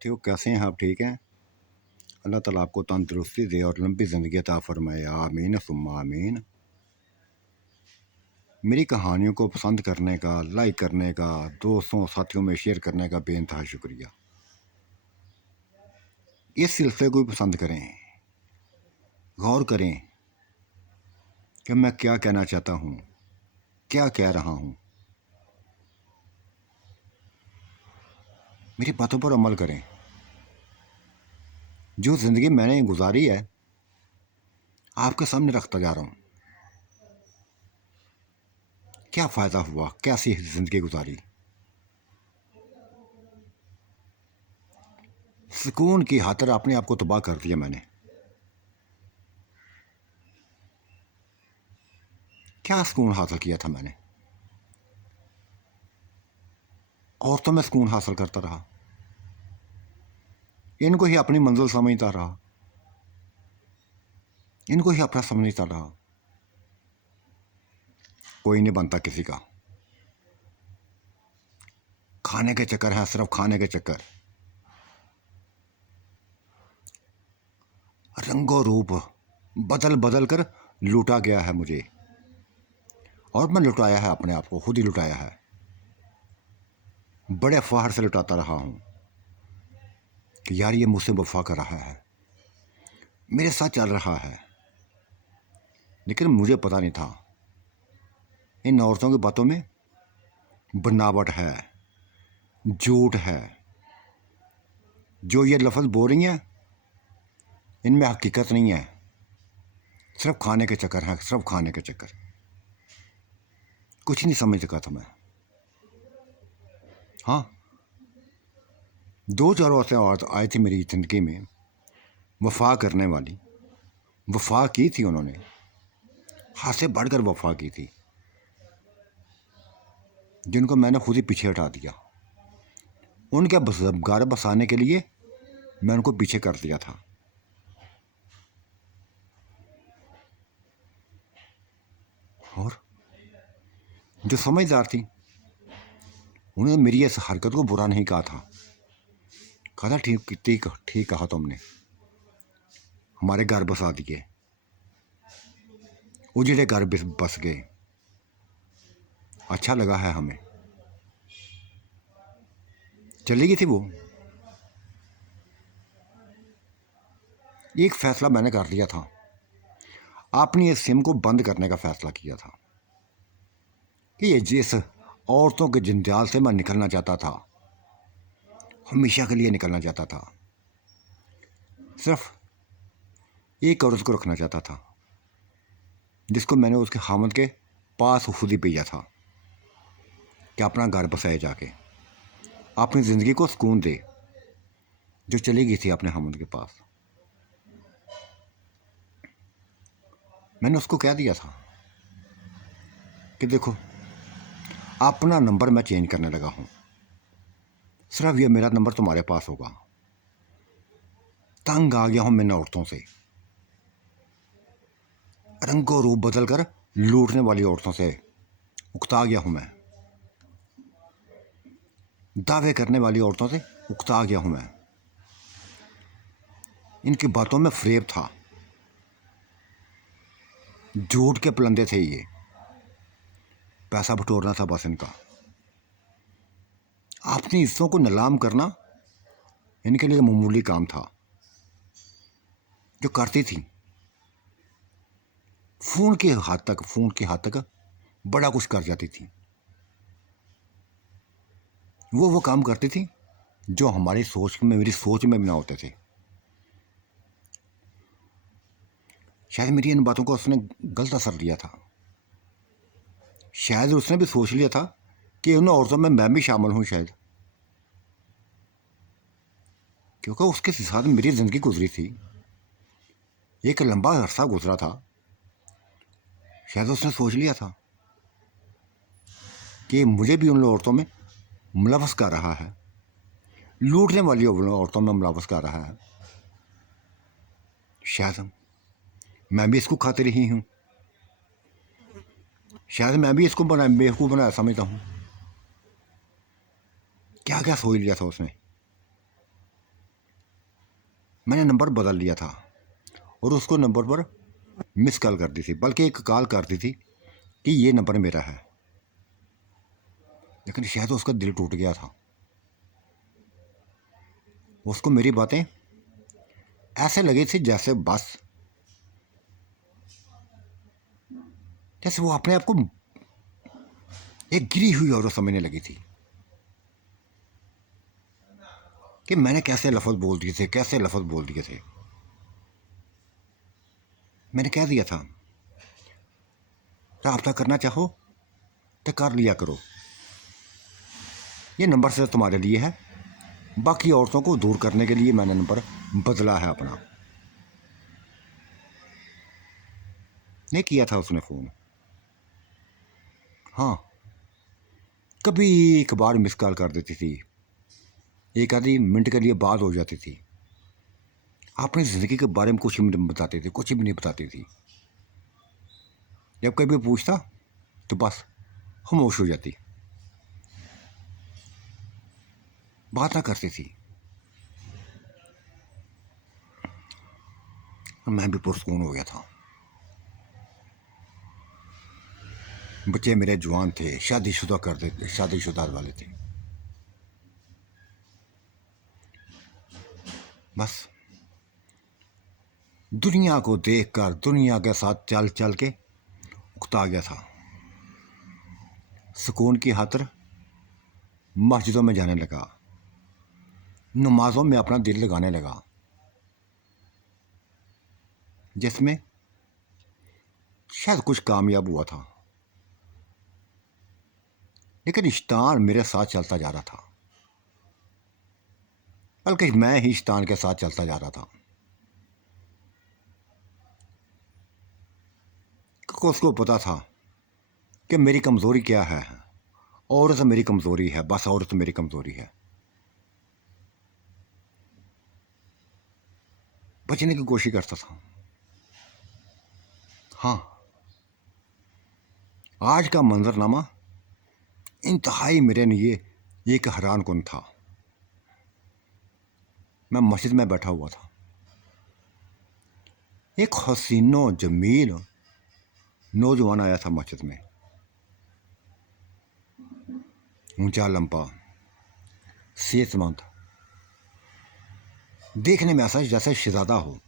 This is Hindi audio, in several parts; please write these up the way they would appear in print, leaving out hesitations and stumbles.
साथियों, कैसे हैं आप? ठीक हैं? अल्लाह ताला आपको तंदुरुस्ती दे और लंबी ज़िंदगी अता फ़रमाए। आमीन सुम्मा आमीन। मेरी कहानियों को पसंद करने का, लाइक करने का, दोस्तों साथियों में शेयर करने का बेइंतहा शुक्रिया। इस सिलसिले को भी पसंद करें, गौर करें कि मैं क्या कहना चाहता हूँ, क्या कह रहा हूँ। मेरी बातों पर अमल करें। जो ज़िंदगी मैंने गुजारी है आपके सामने रखता जा रहा हूँ। क्या फ़ायदा हुआ? कैसी ज़िंदगी गुजारी? सुकून की खातिर अपने आप को तबाह कर दिया मैंने। क्या सुकून हासिल किया था मैंने? औरतों में सुकून हासिल करता रहा, इनको ही अपनी मंजिल समझता रहा, इनको ही अपना समझता रहा। कोई नहीं बनता किसी का। खाने के चक्कर है, सिर्फ खाने के चक्कर। रंगो रूप बदल बदल कर लूटा गया है मुझे, और मैं लुटाया है अपने आप को, खुद ही लुटाया है। बड़े फहर से लुटाता रहा हूं कि यार ये मुझसे वफा कर रहा है, मेरे साथ चल रहा है। लेकिन मुझे पता नहीं था इन औरतों की बातों में बनावट है, झूठ है। जो ये लफ्ज़ बोल रही हैं इनमें हकीकत नहीं है, सिर्फ खाने के चक्कर है, सिर्फ खाने के चक्कर। कुछ नहीं समझ सका था मैं। हाँ, दो चार औरतें आई थी मेरी ज़िंदगी में, वफा करने वाली। वफा की थी उन्होंने, हाथ से बढ़कर वफा की थी, जिनको मैंने खुद ही पीछे हटा दिया। उनके घर बसाने के लिए मैं उनको पीछे कर दिया था। और जो समझदार थी उन्होंने मेरी इस हरकत को बुरा नहीं कहा था। कहा था ठीक ठीक ठीक कहा तुमने, हमारे घर बसा दिए, उजड़े घर बस गए, अच्छा लगा है हमें। चली गई थी वो। एक फैसला मैंने कर लिया था, अपनी इस सिम को बंद करने का फैसला किया था कि ये जिस औरतों के जंजाल से मैं निकलना चाहता था, हमेशा के लिए निकलना चाहता था, सिर्फ एक औरत को रखना चाहता था, जिसको मैंने उसके खामद के पास खुद ही भेजा था कि अपना घर बसाए जाके अपनी ज़िंदगी को सुकून दे। जो चली गई थी अपने खामद के पास, मैंने उसको कह दिया था कि देखो, अपना नंबर मैं चेंज करने लगा हूँ, सिर्फ ये मेरा नंबर तुम्हारे पास होगा। तंग आ गया हूँ मैं औरतों से, रंगो रूप बदल कर लूटने वाली औरतों से उकता गया हूँ मैं, दावे करने वाली औरतों से उकता गया हूँ मैं। इनकी बातों में फ्रेब था, झूठ के पलंदे थे ये, पैसा बटोरना था बस इनका। अपनी हिस्सों को नीलाम करना इनके लिए मामूली काम था। जो करती थी फ़ोन के हाथ तक बड़ा कुछ कर जाती थी। वो काम करती थी जो हमारी सोच में, मेरी सोच में भी ना होते थे। शायद मेरी इन बातों को उसने गलत असर दिया था। शायद उसने भी सोच लिया था कि उन औरतों में मैं भी शामिल हूँ शायद, क्योंकि उसके साथ मेरी ज़िंदगी गुजरी थी, एक लंबा अरसा गुजरा था। शायद उसने सोच लिया था कि मुझे भी उन औरतों में मुलवस कर रहा है, लूटने वाली औरतों में मुलवस कर रहा है। शायद मैं भी इसको खाते रही हूँ, शायद मैं भी इसको बेवकूफ़ बनाया समझता हूँ। क्या क्या सोच लिया था उसने। मैंने नंबर बदल लिया था और उसको नंबर पर मिस कॉल कर दी थी, बल्कि एक कॉल कर दी थी कि ये नंबर मेरा है। लेकिन शायद उसका दिल टूट गया था। उसको मेरी बातें ऐसे लगी थी जैसे वो अपने आप को एक गिरी हुई औरत समझने लगी थी कि मैंने कैसे लफ्ज़ बोल दिए थे, कैसे लफ्ज़ बोल दिए थे। मैंने कह दिया था, राब्ता करना चाहो तो कर लिया करो, ये नंबर सिर्फ तुम्हारे लिए है, बाकी औरतों को दूर करने के लिए मैंने नंबर बदला है अपना। नहीं किया था उसने फ़ोन। हाँ, कभी कभार मिस कॉल कर देती थी, एक आधी मिनट के लिए बात हो जाती थी। अपनी ज़िंदगी के बारे में कुछ भी नहीं बताती थी, कुछ भी नहीं बताती थी। जब कभी पूछता तो बस खामोश हो जाती, बात ना करती थी। और मैं भी पुरस्कून हो गया था। बच्चे मेरे जवान थे, शादीशुदा कर देते, शादीशुदा वाले थे। बस दुनिया को देखकर, दुनिया के साथ चल चल के उकता गया था। सुकून की खातिर मस्जिदों में जाने लगा, नमाजों में अपना दिल लगाने लगा, जिसमें शायद कुछ कामयाब हुआ था। लेकिन शैतान मेरे साथ चलता जा रहा था, बल्कि मैं ही शैतान के साथ चलता जा रहा था। क्योंकि उसको पता था कि मेरी कमज़ोरी क्या है। औरत मेरी कमज़ोरी है, बस औरत मेरी कमज़ोरी है। बचने की कोशिश करता था। हाँ, आज का मंजरनामा इंतहाई मेरे लिए एक हैरान कुन था। मैं मस्जिद में बैठा हुआ था, एक हसीनो जमील नौजवान आया था मस्जिद में। ऊंचा लंबा, सेहतमंद, देखने में ऐसा जैसे शहजादा हो।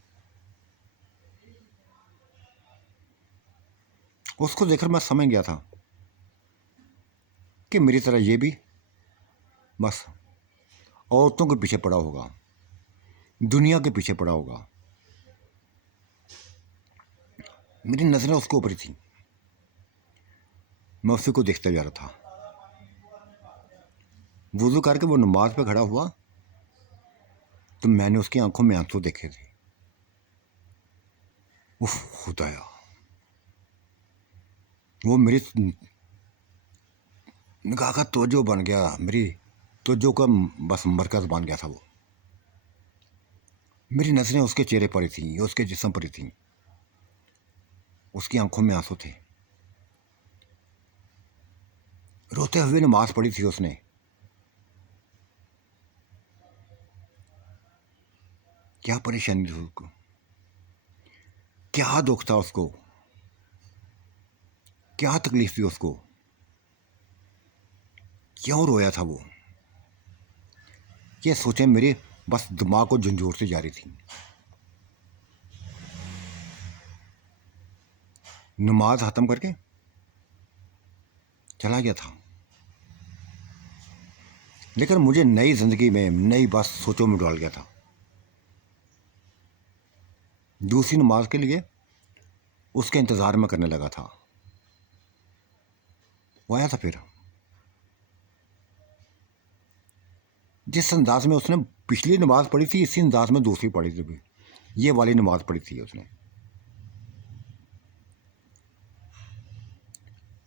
उसको देखकर मैं समझ गया था कि मेरी तरह ये भी बस औरतों के पीछे पड़ा होगा, दुनिया के पीछे पड़ा होगा। मेरी नज़रें उसके ऊपर थी, मैं उसी को देखता जा रहा था। वुज़ू करके वो नमाज पे खड़ा हुआ तो मैंने उसकी आंखों में आंसू देखे थे। उफ खुदाया, वो मेरी निगाह का तवज्जो बन गया, मेरी तवज्जो का बस मरकज़ बन गया था वो। मेरी नज़रें उसके चेहरे पर ही थीं, उसके जिस्म पर ही थीं, उसकी आंखों में आंसू थे। रोते हुए नमाज पढ़ी थी उसने। क्या परेशानी थी उसको, क्या दुख था उसको, क्या तकलीफ थी उसको, क्यों रोया था वो, ये सोचें मेरे बस दिमाग को झंझोड़ती जा रही थी। नमाज ख़त्म करके चला गया था, लेकिन मुझे नई ज़िंदगी में नई बस सोचों में डाल गया था। दूसरी नमाज के लिए उसके इंतज़ार में करने लगा था। वो आया था फिर, जिस अंदाज में उसने पिछली नमाज पढ़ी थी, इसी अंदाज में दूसरी पढ़ी थी भी, ये वाली नमाज पढ़ी थी उसने।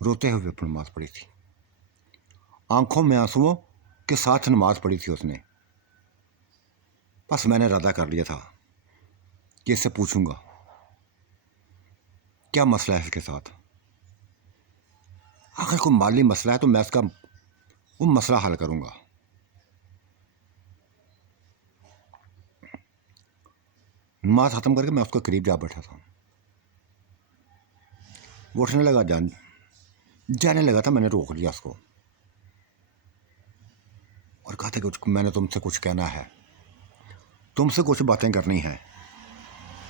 रोते हुए अपनी नमाज पढ़ी थी, आंखों में आंसुओं के साथ नमाज पढ़ी थी उसने। बस मैंने इरादा कर लिया था कि इससे पूछूंगा क्या मसला है इसके साथ। अगर कोई माली मसला है तो मैं इसका वो मसला हल करूंगा। नमाज ख़त्म करके मैं उसके करीब जा बैठा था। वो उठने लगा, जाने लगा था। मैंने रोक लिया उसको और कहा था कि मैंने तुमसे कुछ कहना है, तुमसे कुछ बातें करनी है,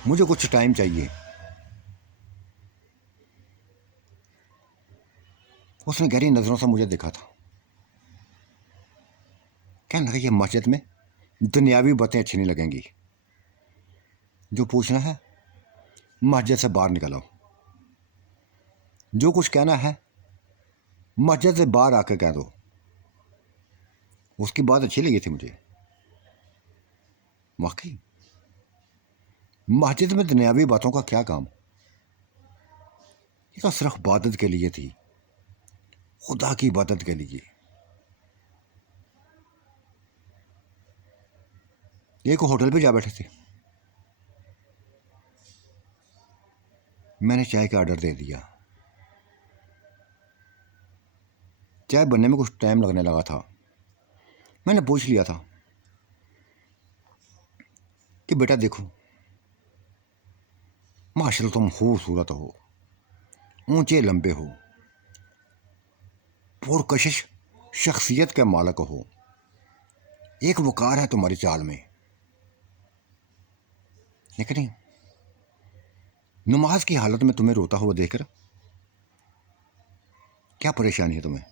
मुझे कुछ टाइम चाहिए। उसने गहरी नज़रों से मुझे देखा था। कहने लगा ये मस्जिद में दुनियावी बातें अच्छी नहीं लगेंगी, जो पूछना है मस्जिद से बाहर निकलो, जो कुछ कहना है मस्जिद से बाहर आकर कह दो। उसकी बात अच्छी लगी थी मुझे। वाकई मस्जिद में दुनियावी बातों का क्या काम, ये तो सिर्फ इबादत के लिए थी, खुदा की इबादत के लिए। एक होटल पे जा बैठे थे, मैंने चाय का ऑर्डर दे दिया। चाय बनने में कुछ टाइम लगने लगा था। मैंने पूछ लिया था कि बेटा देखो, माशाल्लाह तुम खूबसूरत हो, ऊंचे लंबे हो, पुरकशिश शख्सियत के मालिक हो, एक वकार है तुम्हारी चाल में, लेकिन नमाज की हालत में तुम्हें रोता हुआ देखकर क्या परेशानी है तुम्हें?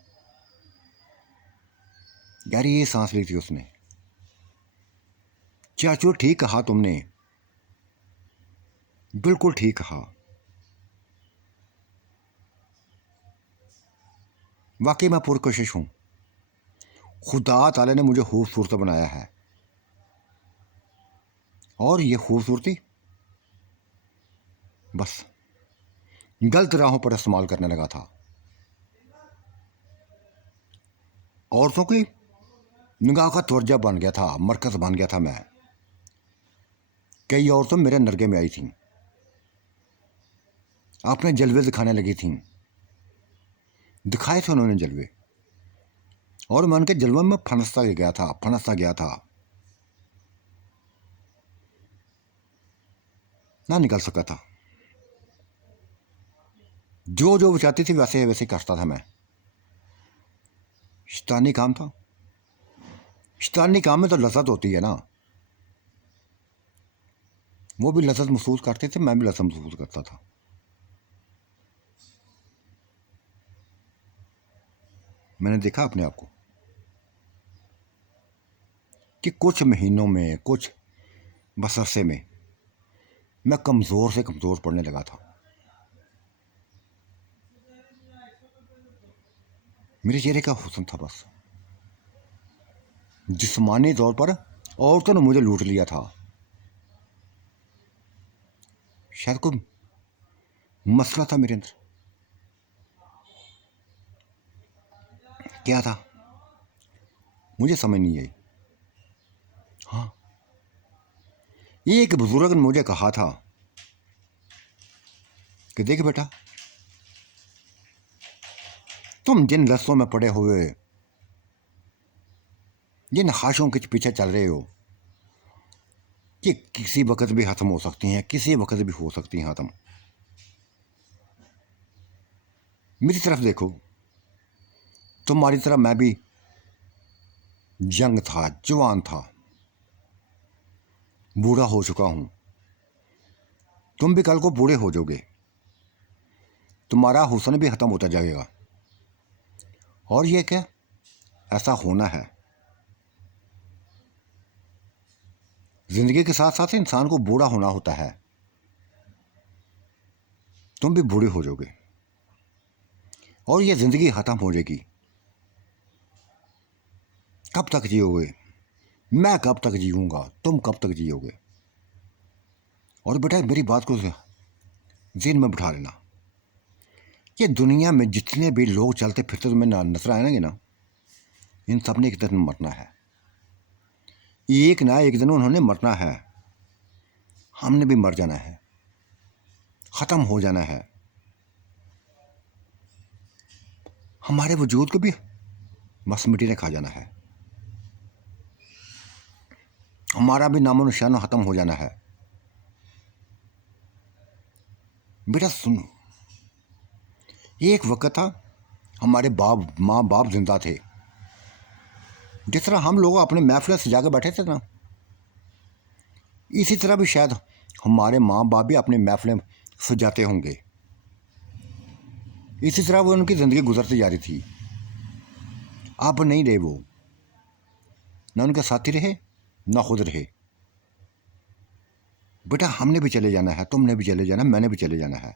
यार ये सांस ली थी उसने। चाचू ठीक कहा तुमने, बिल्कुल ठीक कहा। वाकई मैं पुरकशिश हूँ, खुदा ताला ने मुझे खूबसूरत बनाया है, और ये खूबसूरती बस गलत राहों पर इस्तेमाल करने लगा था। औरतों की निगाह का तवज्जो बन गया था, मरकज़ बन गया था मैं। कई औरतें मेरे नरगे में आई थीं, अपने जलवे दिखाने लगी थीं। दिखाए थे उन्होंने जलवे, और मैं उनके जलवे में फंसता गया था, ना निकल सका था। जो जो वो चाहती थी वैसे वैसे करता था मैं। शैतानी काम था। शैतानी काम में तो लज़्ज़त होती है ना। वो भी लज़्ज़त महसूस करते थे, मैं भी लज़्ज़त महसूस करता था। मैंने देखा अपने आप को कि कुछ महीनों में, कुछ बस अरसे में मैं कमज़ोर से कमज़ोर पड़ने लगा था। मेरे चेहरे का हुस्न था बस। जिस्मानी तौर पर औरतों ने मुझे लूट लिया था। शायद कोई मसला था मेरे अंदर। क्या था मुझे समझ नहीं आई। हाँ, ये एक बुजुर्ग ने मुझे कहा था कि देख बेटा, तुम जिन लफ्ज़ों में पड़े हुए, जिन ख्वाहिशों के पीछे चल रहे हो, कि किसी वक्त भी ख़त्म हो सकती हैं, किसी वक्त भी हो सकती हैं ख़त्म। मेरी तरफ देखो, तुम्हारी तरह मैं भी यंग था, जवान था, बूढ़ा हो चुका हूँ। तुम भी कल को बूढ़े हो जाओगे, तुम्हारा हुस्न भी ख़त्म होता जाएगा। और ये क्या, ऐसा होना है। ज़िंदगी के साथ साथ इंसान को बूढ़ा होना होता है। तुम भी बूढ़े हो जाओगे और ये ज़िंदगी ख़त्म हो जाएगी। कब तक जियोगे? मैं कब तक जीऊँगा, तुम कब तक जियोगे? और बेटा मेरी बात को ज़हन में बिठा लेना, ये दुनिया में जितने भी लोग चलते फिरते तुम्हें नजर आएंगे ना, इन सब ने एक दिन मरना है। एक ना एक दिन उन्होंने मरना है। हमने भी मर जाना है, ख़त्म हो जाना है। हमारे वजूद को भी बस मिट्टी ने खा जाना है। हमारा भी नामो निशान ख़त्म हो जाना है। बेटा सुनो, एक वक्त था हमारे बाप माँ बाप जिंदा थे, जिस तरह हम लोग अपने महफिल सजा के बैठे थे ना, इसी तरह भी शायद हमारे माँ बाप भी अपनी महफिलें सजाते होंगे। इसी तरह वो उनकी ज़िंदगी गुजरती जा रही थी। अब नहीं रहे वो, ना उनके साथी रहे ना खुद रहे। बेटा हमने भी चले जाना है, तुमने भी चले जाना, मैंने भी चले जाना है।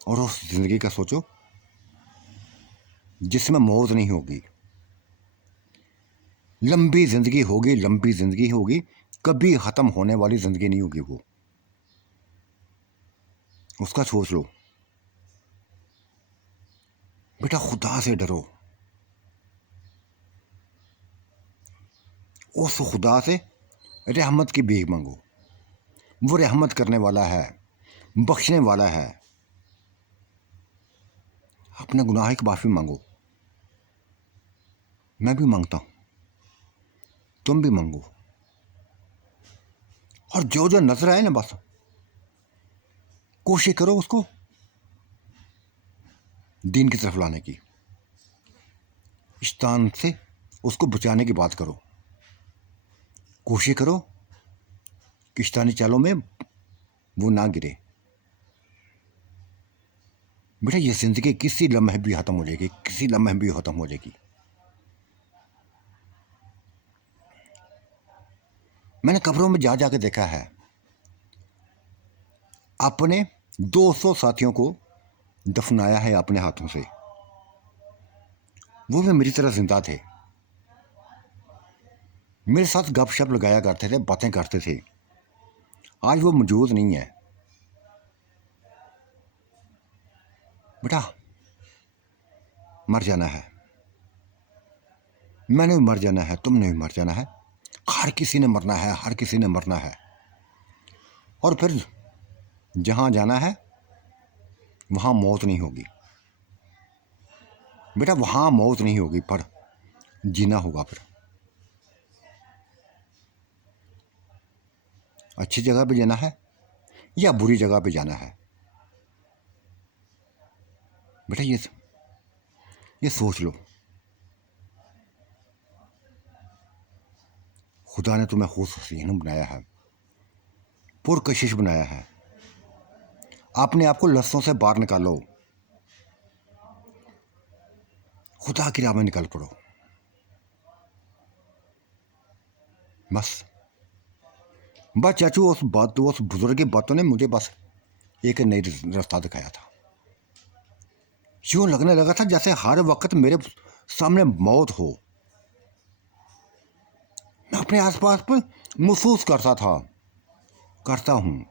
और उस ज़िंदगी का सोचो जिसमें मौत नहीं होगी। लंबी ज़िंदगी होगी, लंबी ज़िंदगी होगी, कभी ख़त्म होने वाली ज़िंदगी नहीं होगी वो। उसका सोच लो। बेटा खुदा से डरो, उस खुदा से रहमत की भीख मांगो। वो रहमत करने वाला है, बख्शने वाला है। अपने गुनाह की माफ़ी मांगो। मैं भी मांगता हूँ, तुम भी मांगो। और जो जो नजर आए ना, बस कोशिश करो उसको दीन की तरफ लाने की, शैतान से उसको बचाने की बात करो। कोशिश करो कि शैतानी चालों में वो ना गिरे। बेटा ये जिंदगी किसी लम्हे भी ख़त्म हो जाएगी, किसी लम्हे भी ख़त्म हो जाएगी। मैंने कब्रों में जा जाके देखा है, अपने 200 साथियों को दफनाया है अपने हाथों से। वो भी मेरी तरह जिंदा थे, मेरे साथ गपशप लगाया करते थे, बातें करते थे। आज वो मौजूद नहीं है। बेटा मर जाना है, मैंने भी मर जाना है, तुमने भी मर जाना है, हर किसी ने मरना है, हर किसी ने मरना है। और फिर जहाँ जाना है वहाँ मौत नहीं होगी। बेटा वहाँ मौत नहीं होगी, पर जीना होगा। फिर अच्छी जगह पे जाना है या बुरी जगह पे जाना है। बेटा ये सोच लो। खुदा ने तुम्हें हुस्न बनाया है, पुरकशिश बनाया है। अपने आप को लफ्ज़ों से बाहर निकालो, खुदा की राह में निकल पड़ो। बस चाचू उस बुजुर्ग की बातों ने मुझे बस एक नई रास्ता दिखाया था। यूँ लगने लगा था जैसे हर वक्त मेरे सामने मौत हो। मैं अपने आसपास पर महसूस करता हूँ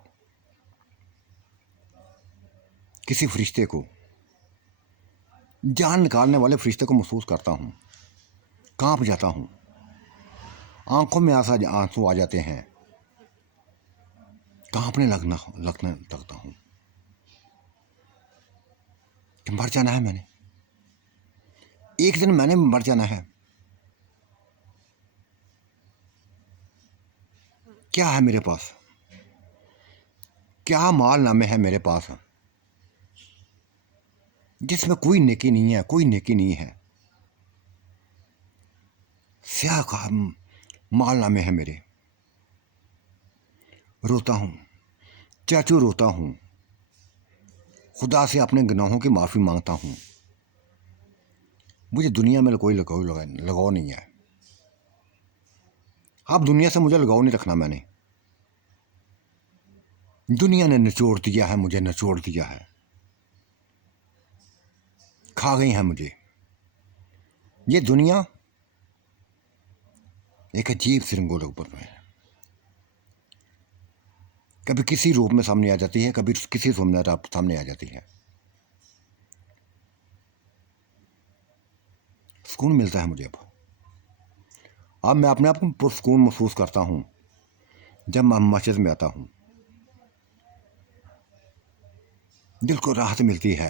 किसी फरिश्ते को, जान निकालने वाले फरिश्ते को महसूस करता हूँ। कांप जाता हूँ, आंखों में आंसू आ जाते हैं, कांपने लगने लगता हूँ कि मर जाना है मैंने, एक दिन मैंने मर जाना है। क्या है मेरे पास, क्या माल नामे है मेरे पास जिसमें कोई नेकी नहीं है, कोई नेकी नहीं है। स्याह का माल नामे है मेरे। रोता हूँ चाचू, रोता हूँ, खुदा से अपने गुनाहों की माफ़ी मांगता हूँ। मुझे दुनिया में कोई लगाव नहीं है। अब दुनिया से मुझे लगाव नहीं रखना। मैंने, दुनिया ने निचोड़ दिया है, मुझे निचोड़ दिया है, खा गई है मुझे। ये दुनिया एक अजीब सी रंगों ऊपर में कभी किसी रूप में सामने आ जाती है, कभी किसी रूप में सामने आ जाती है। सुकून मिलता है मुझे अब मैं अपने आप को पुरसुकून महसूस करता हूँ जब मैं मस्जिद में आता हूँ। दिल को राहत मिलती है,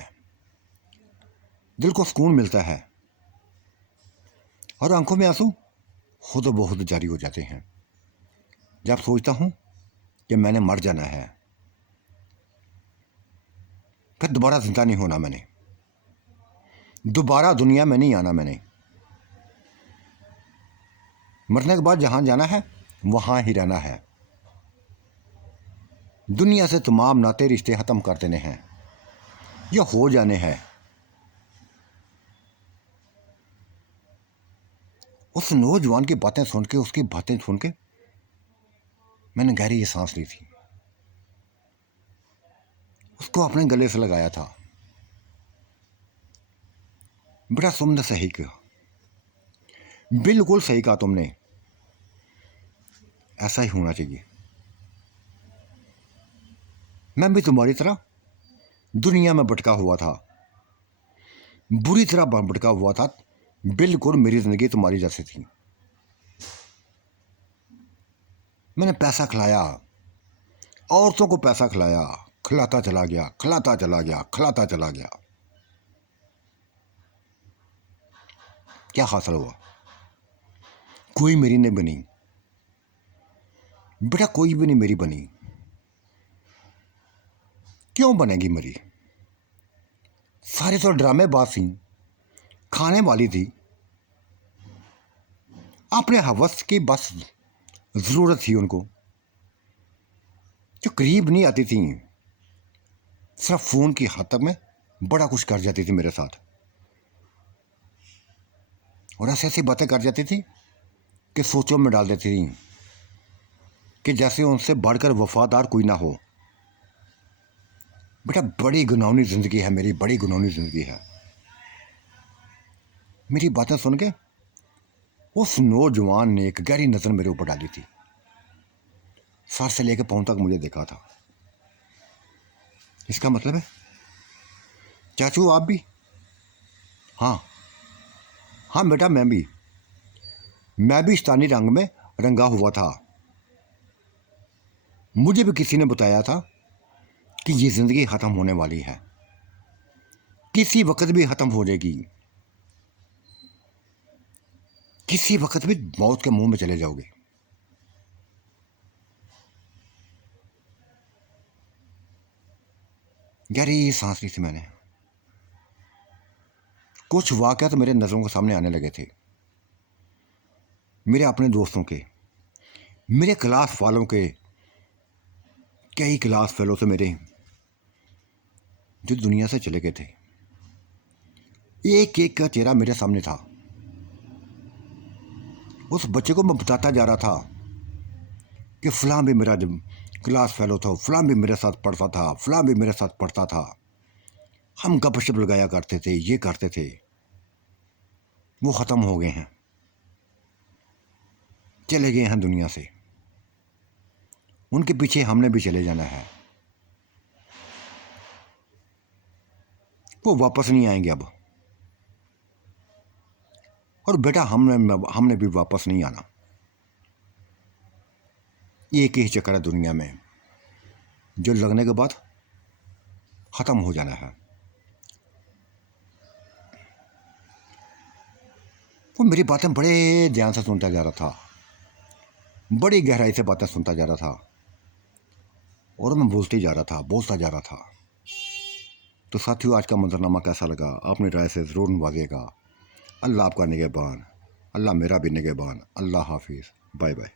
दिल को सुकून मिलता है, और आंखों में आंसू खुद ब खुद जारी हो जाते हैं जब सोचता हूँ कि मैंने मर जाना है, फिर दोबारा जिंदा नहीं होना मैंने, दोबारा दुनिया में नहीं आना मैंने। मरने के बाद जहां जाना है वहां ही रहना है। दुनिया से तमाम नाते रिश्ते ख़त्म कर देने हैं या हो जाने हैं। उस नौजवान की बातें सुन के, उसकी बातें सुन के मैंने गहरी सांस ली थी। उसको अपने गले से लगाया था। बेटा तुमने सही कहा, बिल्कुल सही कहा तुमने, ऐसा ही होना चाहिए। मैं भी तुम्हारी तरह दुनिया में भटका हुआ था, बुरी तरह भटका हुआ था। बिल्कुल मेरी जिंदगी तुम्हारी जैसी थी। मैंने पैसा खिलाया, औरतों को पैसा खिलाया, खिलाता चला गया, खिलाता चला गया, खिलाता चला गया। क्या हासिल हुआ? कोई मेरी नहीं बनी बेटा, कोई भी नहीं मेरी बनी। क्यों बनेगी मेरी? सारे तो ड्रामेबाज थी, खाने वाली थी, अपने हवस की बस ज़रूरत थी उनको, जो करीब नहीं आती थी। सिर्फ फ़ोन की हद तक में बड़ा कुछ कर जाती थी मेरे साथ, और ऐसी ऐसी बातें कर जाती थी कि सोचों में डाल देती थी कि जैसे उनसे बढ़कर वफादार कोई ना हो। बेटा बड़ी गुनाहनी ज़िंदगी है मेरी, बड़ी गुनाहनी ज़िंदगी है। मेरी बातें सुन के उस नौजवान ने एक गहरी नज़र मेरे ऊपर डाली थी। सर से लेकर पाँव तक मुझे देखा था। इसका मतलब है चाचू आप भी? हाँ हाँ बेटा, मैं भी शैतानी रंग में रंगा हुआ था। मुझे भी किसी ने बताया था कि ये ज़िंदगी ख़त्म होने वाली है, किसी वक्त भी ख़त्म हो जाएगी, किसी वक्त भी मौत के मुंह में चले जाओगे। गहरी सांस ली थी मैंने। कुछ वाक़यात मेरे नज़रों के सामने आने लगे थे, मेरे अपने दोस्तों के, मेरे क्लास वालों के, कई क्लास फेलो थे मेरे जो दुनिया से चले गए थे। एक एक का चेहरा मेरे सामने था। उस बच्चे को मैं बताता जा रहा था कि फ़लाँ भी मेरा जब क्लास फेलो था, फ़लाँ भी मेरे साथ पढ़ता था, फ़लाँ भी मेरे साथ पढ़ता था, हम गपशप लगाया करते थे, ये करते थे। वो ख़त्म हो गए हैं, चले गए हैं दुनिया से। उनके पीछे हमने भी चले जाना है, वो वापस नहीं आएंगे अब। और बेटा हमने भी वापस नहीं आना। एक ही चक्कर है दुनिया में जो लगने के बाद ख़त्म हो जाना है। वो मेरी बातें बड़े ध्यान से सुनता जा रहा था, बड़ी गहराई से बातें सुनता जा रहा था, और मैं बोलता जा रहा था। तो साथियों, आज का मंजरनामा कैसा लगा? अपनी राय से ज़रूर नवाजिएगा। अल्लाह आपका निगहबान, अल्लाह मेरा भी निगहबान। अल्लाह हाफिज़, बाय बाय।